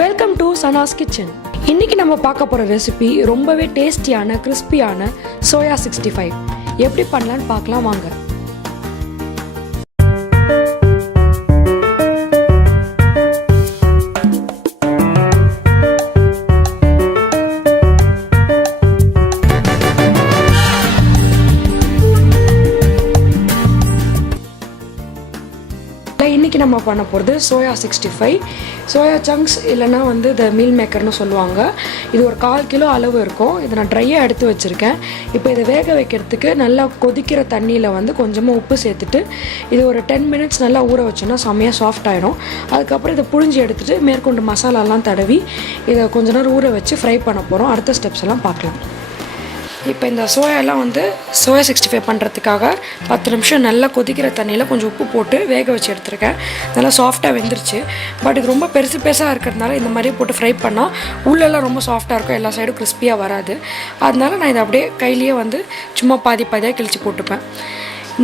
Welcome to Sana's kitchen. இன்னைக்கு நம்ம பார்க்க போகிற ரெசிபி ரொம்பவே டேஸ்டியான கிறிஸ்பியான சோயா 65 எப்படி பண்ணலான்னு பார்க்கலாம் வாங்க. இன்றைக்கி நம்ம பண்ண போகிறது சோயா 65 சோயா சங்க்ஸ் இல்லைனா வந்து இந்த மீல் மேக்கர்னு சொல்லுவாங்க. இது ஒரு 1/4 கிலோ அளவு இருக்கும். இதை நான் ட்ரையாக எடுத்து வச்சுருக்கேன். இப்போ இதை வேக வைக்கிறதுக்கு நல்லா கொதிக்கிற தண்ணியில் வந்து கொஞ்சமாக உப்பு சேர்த்துட்டு இது ஒரு 10 மினிட்ஸ் நல்லா ஊற வச்சோன்னா செம்மையாக சாஃப்ட் ஆகிடும். அதுக்கப்புறம் இதை புழிஞ்சி எடுத்துகிட்டு மேற்கொண்டு மசாலாலாம் தடவி இதை கொஞ்ச நேரம் ஊற வச்சு ஃப்ரை பண்ண போகிறோம். அடுத்த ஸ்டெப்ஸ் எல்லாம் பார்க்கலாம். இப்போ இந்த சோயாலாம் வந்து சோயா 65 பண்ணுறதுக்காக 10 நிமிஷம் நல்லா கொதிக்கிற தண்ணியில் கொஞ்சம் உப்பு போட்டு வேக வச்சு எடுத்துருக்கேன். நல்லா சாஃப்டாக வெந்துருச்சு. பட் இது ரொம்ப பெருசாக இருக்கிறதுனால இந்த மாதிரி போட்டு ஃப்ரை பண்ணால் உள்ளெல்லாம் ரொம்ப சாஃப்டாக இருக்கும், எல்லா சைடும் கிறிஸ்பியாக வராது. அதனால நான் இதை அப்படியே கையிலேயே வந்து சும்மா பாதியாக கிழிச்சு போட்டுப்பேன்.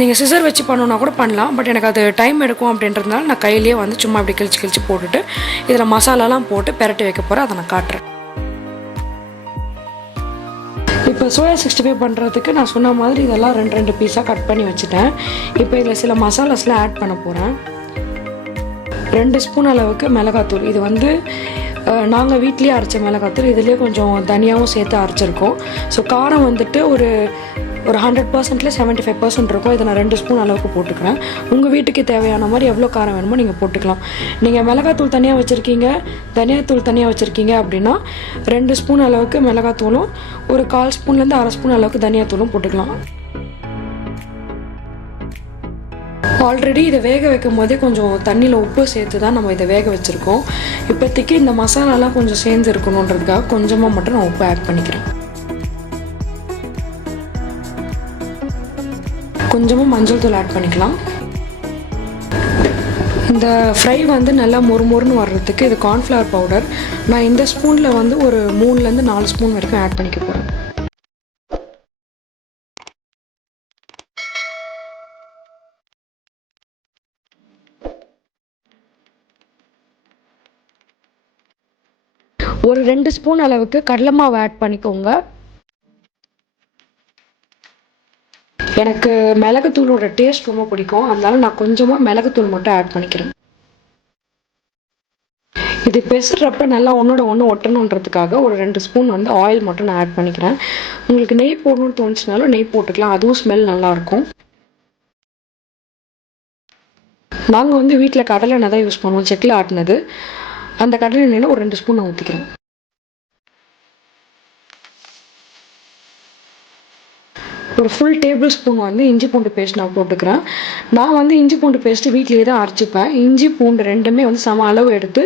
நீங்கள் சிசர் வச்சு பண்ணணுன்னா கூட பண்ணலாம், பட் எனக்கு அது டைம் எடுக்கும் அப்படின்றதுனால நான் கையிலேயே வந்து சும்மா அப்படி கிழிச்சு போட்டுட்டு இதில் மசாலாலாம் போட்டு பெரட்டி வைக்க போகிறேன். அதை நான் காட்டுறேன். இப்போ சோயா 65 பண்ணுறதுக்கு நான் சொன்ன மாதிரி இதெல்லாம் 2 பீஸாக கட் பண்ணி வச்சுட்டேன். இப்போ இதில் சில மசாலாஸ்லாம் ஆட் பண்ண போகிறேன். 2 ஸ்பூன் அளவுக்கு மிளகாத்தூள். இது வந்து நாங்கள் வீட்லேயே அரைச்ச மிளகாத்தூள். இதுலேயே கொஞ்சம் தனியாகவும் சேர்த்து அரைச்சிருக்கோம். ஸோ காரம் வந்துட்டு ஒரு 100%ல 75% இருக்கும். இதை நான் 2 ஸ்பூன் அளவுக்கு போட்டுக்கிறேன். உங்கள் வீட்டுக்கு தேவையான மாதிரி எவ்வளோ காரம் வேணுமோ நீங்கள் போட்டுக்கலாம். நீங்கள் மிளகாத்தூள் தனியாக வச்சுருக்கீங்க, தனியாத்தூள் தனியாக வச்சுருக்கீங்க அப்படின்னா 2 ஸ்பூன் அளவுக்கு மிளகாத்தூளும் ஒரு 1/4 ஸ்பூன்லேருந்து அரை ஸ்பூன் அளவுக்கு தனியாத்தூளும் போட்டுக்கலாம். ஆல்ரெடி இதை வேக வைக்கும் போதே கொஞ்சம் தண்ணியில் உப்பு சேர்த்து தான் நம்ம இதை வேக வச்சுருக்கோம். இப்போதைக்கு இந்த மசாலாலாம் கொஞ்சம் சேர்ந்து இருக்கணுன்றதுக்காக கொஞ்சமாக மட்டும் நான் உப்பு ஆட் பண்ணிக்கிறேன். கொஞ்சமாக மஞ்சள் தூள் ஆட் பண்ணிக்கலாம். இந்த ஃப்ரை வந்து நல்லா மொறுமொறுன்னு வர்றதுக்கு இது கார்ன்ஃப்ளவர் பவுடர் நான் இந்த ஸ்பூனில் வந்து ஒரு 3லேருந்து 4 ஸ்பூன் வரைக்கும் ஆட் பண்ணிக்க போகிறேன். ஒரு 2 ஸ்பூன் அளவுக்கு கடலை மாவு ஆட் பண்ணிக்கோங்க. எனக்கு மிளகுத்தூளோட டேஸ்ட் ரொம்ப பிடிக்கும், அதனால நான் கொஞ்சமாக மிளகுத்தூள் மட்டும் ஆட் பண்ணிக்கிறேன். இது பெசுறப்ப நல்லா ஒன்றோட ஒன்று ஒட்டணுன்றதுக்காக ஒரு 2 ஸ்பூன் வந்து ஆயில் மட்டும் நான் ஆட் பண்ணிக்கிறேன். உங்களுக்கு நெய் போடணும்னு தோணுச்சுனாலும் நெய் போட்டுக்கலாம், அதுவும் ஸ்மெல் நல்லாயிருக்கும். நாங்கள் வந்து வீட்டில் கடலை எண்ணெய் தான் யூஸ் பண்ணுவோம், செக்கில் ஆட்டினது. அந்த கடலை எண்ணெயில் ஒரு 2 ஸ்பூன் நான் ஊற்றிக்கிறேன். ஒரு ஃபுல் டேபிள் ஸ்பூன் வந்து இஞ்சி பூண்டு பேஸ்ட் நான் போட்டுக்கிறேன். நான் வந்து இஞ்சி பூண்டு பேஸ்ட்டு வீட்டிலேயே தான் அரைச்சிப்பேன். இஞ்சி பூண்டு ரெண்டுமே வந்து சம அளவு எடுத்து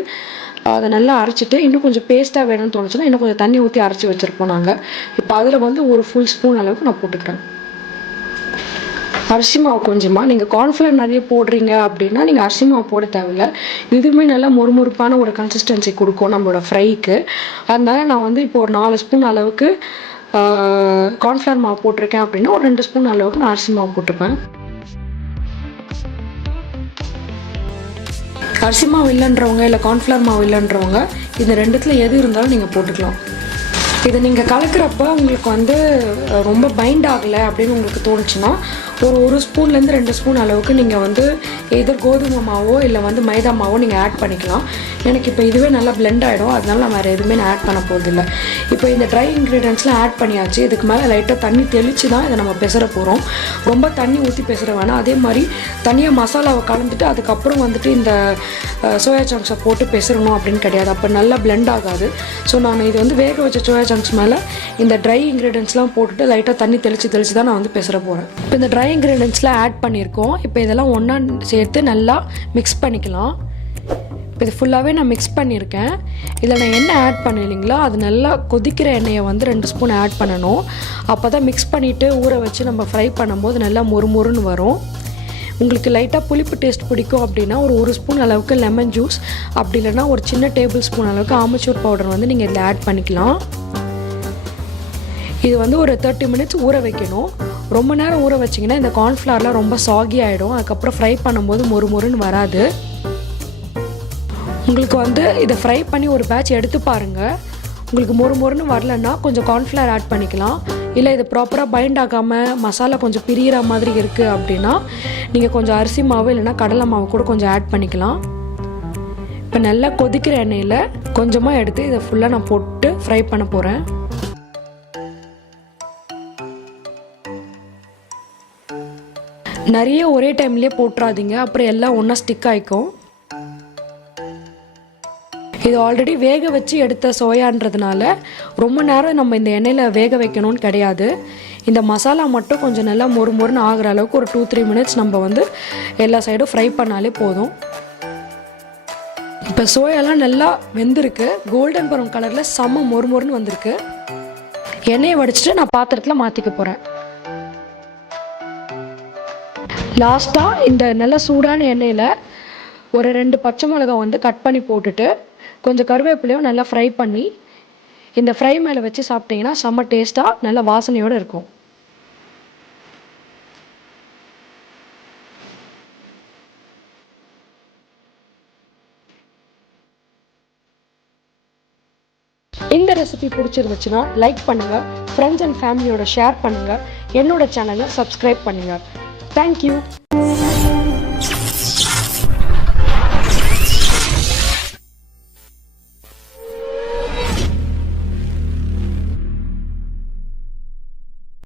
அதை நல்லா அரைச்சிட்டு இன்னும் கொஞ்சம் பேஸ்ட்டாக வேணும்னு தோணுச்சுன்னா இன்னும் கொஞ்சம் தண்ணி ஊற்றி அரைச்சி வச்சுருப்போம் நாங்கள். இப்போ அதில் வந்து ஒரு ஃபுல் ஸ்பூன் அளவுக்கு நான் போட்டுக்கிறேன். அரிசி மாவு கொஞ்சமாக, நீங்கள் கார்ன்ஃப்ளவர் நிறைய போடுறீங்க அப்படின்னா நீங்கள் அரிசி மாவு போட தேவையில்லை. இதுவுமே நல்லா மொறுமொறுப்பான ஒரு கன்சிஸ்டன்சி கொடுக்கும் நம்மளோட ஃப்ரைக்கு. அதனால நான் வந்து இப்போ ஒரு 4 ஸ்பூன் அளவுக்கு கார்ன்ஃப்ளவர் மாவு போட்டிருக்கேன் அப்படின்னா ஒரு 2 ஸ்பூன் அளவுக்கு நான் அரிசி மாவு போட்டுப்பேன். அரிசி மாவு இல்லைன்றவங்க இல்லை கார்ன்ஃப்ளவர் மாவு இல்லைன்றவங்க இந்த 2த்துல எது இருந்தாலும் நீங்கள் போட்டுக்கலாம். இதை நீங்கள் கலக்கிறப்ப உங்களுக்கு வந்து ரொம்ப பைண்ட் ஆகலை அப்படின்னு உங்களுக்கு தோணுச்சுன்னா ஒரு ஸ்பூன்லேருந்து 2 ஸ்பூன் அளவுக்கு நீங்கள் வந்து எதர் கோதுமை மாவோ இல்லை வந்து மைதா மாவோ நீங்கள் ஆட் பண்ணிக்கலாம். எனக்கு இப்போ இதுவே நல்லா பிளெண்ட் ஆகிடும், அதனால நான் வேறு எதுவுமே நான் ஆட் பண்ண போகிறதில்ல. இப்போ இந்த ட்ரை இன்க்ரீடியன்ட்ஸ்லாம் ஆட் பண்ணியாச்சு. இதுக்கு மேலே லைட்டாக தண்ணி தெளித்து தான் இதை நம்ம பெசற போகிறோம். ரொம்ப தண்ணி ஊற்றி பெசற வேணாம். அதே மாதிரி தனியாக மசாலாவை கலந்துட்டு அதுக்கப்புறம் வந்துட்டு இந்த சோயா சங்க்ஸை போட்டு பெசறணும் அப்படின்னு கிடையாது, அப்போ நல்லா பிளெண்ட் ஆகாது. ஸோ நான் இது வந்து வேக வச்ச சோயா சங்க்ஸ் மேலே இந்த ட்ரை இன்க்ரீடியன்ட்ஸ்லாம் போட்டுட்டு லைட்டாக தண்ணி தெளித்து தான் நான் வந்து பெசற போகிறேன். இப்போ இந்த ட்ரை இன்க்ரீடியன்ட்ஸ்லாம் ஆட் பண்ணியிருக்கோம். இப்போ இதெல்லாம் ஒன்றா சேர்த்து நல்லா மிக்ஸ் பண்ணிக்கலாம். இப்போ இது ஃபுல்லாகவே நான் மிக்ஸ் பண்ணியிருக்கேன். இதில் நான் எண்ணெய் ஆட் பண்ணிஇல்லைங்களா, அது நல்லா கொதிக்கிற எண்ணெயை வந்து 2 ஸ்பூன் ஆட் பண்ணணும். அப்போ தான் மிக்ஸ் பண்ணிவிட்டு ஊற வச்சு நம்ம ஃப்ரை பண்ணும்போது நல்லா மொறுமொறுன்னு வரும். உங்களுக்கு லைட்டாக புளிப்பு டேஸ்ட் பிடிக்கும் அப்படின்னா ஒரு ஸ்பூன் அளவுக்கு லெமன் ஜூஸ், அப்படி இல்லைன்னா ஒரு சின்ன டேபிள் ஸ்பூன் அளவுக்கு ஆமச்சூர் பவுடர் வந்து நீங்கள் இதில் ஆட் பண்ணிக்கலாம். இது வந்து ஒரு 30 மினிட்ஸ் ஊற வைக்கணும். ரொம்ப நேரம் ஊற வச்சிங்கன்னா இந்த கார்ன்ஃப்ளவர்லாம் ரொம்ப சாகி ஆகிடும். அதுக்கப்புறம் ஃப்ரை பண்ணும்போது மொறுமொறுன்னு வராது. உங்களுக்கு வந்து இதை ஃப்ரை பண்ணி ஒரு பேட்ச் எடுத்து பாருங்கள். உங்களுக்கு மொறுன்னு வரலன்னா கொஞ்சம் கார்ன்ஃப்ளவர் ஆட் பண்ணிக்கலாம். இல்லை இது ப்ராப்பராக பைண்ட் ஆகாமல் மசாலா கொஞ்சம் பிரிகிற மாதிரி இருக்குது அப்படின்னா நீங்கள் கொஞ்சம் அரிசி மாவு இல்லைன்னா கடலை மாவு கூட கொஞ்சம் ஆட் பண்ணிக்கலாம். இப்போ நல்லா கொதிக்கிற எண்ணெயில் கொஞ்சமாக எடுத்து இதை ஃபுல்லாக நான் போட்டு ஃப்ரை பண்ண போகிறேன். நிறைய ஒரே டைம்லேயே போட்டுறாதீங்க, அப்புறம் எல்லாம் ஒன்றா ஸ்டிக் ஆகிக்கும். இது ஆல்ரெடி வேக வச்சு எடுத்த சோயான்றதுனால ரொம்ப நேரம் நம்ம இந்த எண்ணெயில் வேக வைக்கணும்னு கிடையாது. இந்த மசாலா மட்டும் கொஞ்சம் நல்லா மொறுன்னு ஆகிற அளவுக்கு ஒரு 2-3 மினிட்ஸ் நம்ம வந்து எல்லா சைடும் ஃப்ரை பண்ணாலே போதும். இப்போ சோயாலாம் நல்லா வெந்திருக்கு, கோல்டன் ப்ரௌன் கலரில் செம்ம மொறுன்னு வந்திருக்கு. எண்ணெயை வடிச்சிட்டு நான் பாத்திரத்தில் மாற்றிக்க போகிறேன். லாஸ்ட்டாக இந்த நல்ல சூடான எண்ணெயில் ஒரு 2 பச்சை மிளகாய் வந்து கட் பண்ணி போட்டுட்டு கொஞ்சம் கருவேப்பிலையும் நல்லா ஃப்ரை பண்ணி இந்த ஃப்ரை மேலே வச்சு சாப்பிட்டிங்கன்னா செம்ம டேஸ்ட்டாக நல்ல வாசனையோடு இருக்கும். இந்த ரெசிபி பிடிச்சிருந்துச்சுன்னா லைக் பண்ணுங்கள், ஃப்ரெண்ட்ஸ் அண்ட் ஃபேமிலியோட ஷேர் பண்ணுங்கள், என்னோட சேனலை சப்ஸ்கிரைப் பண்ணுங்கள். தேங்க்யூ.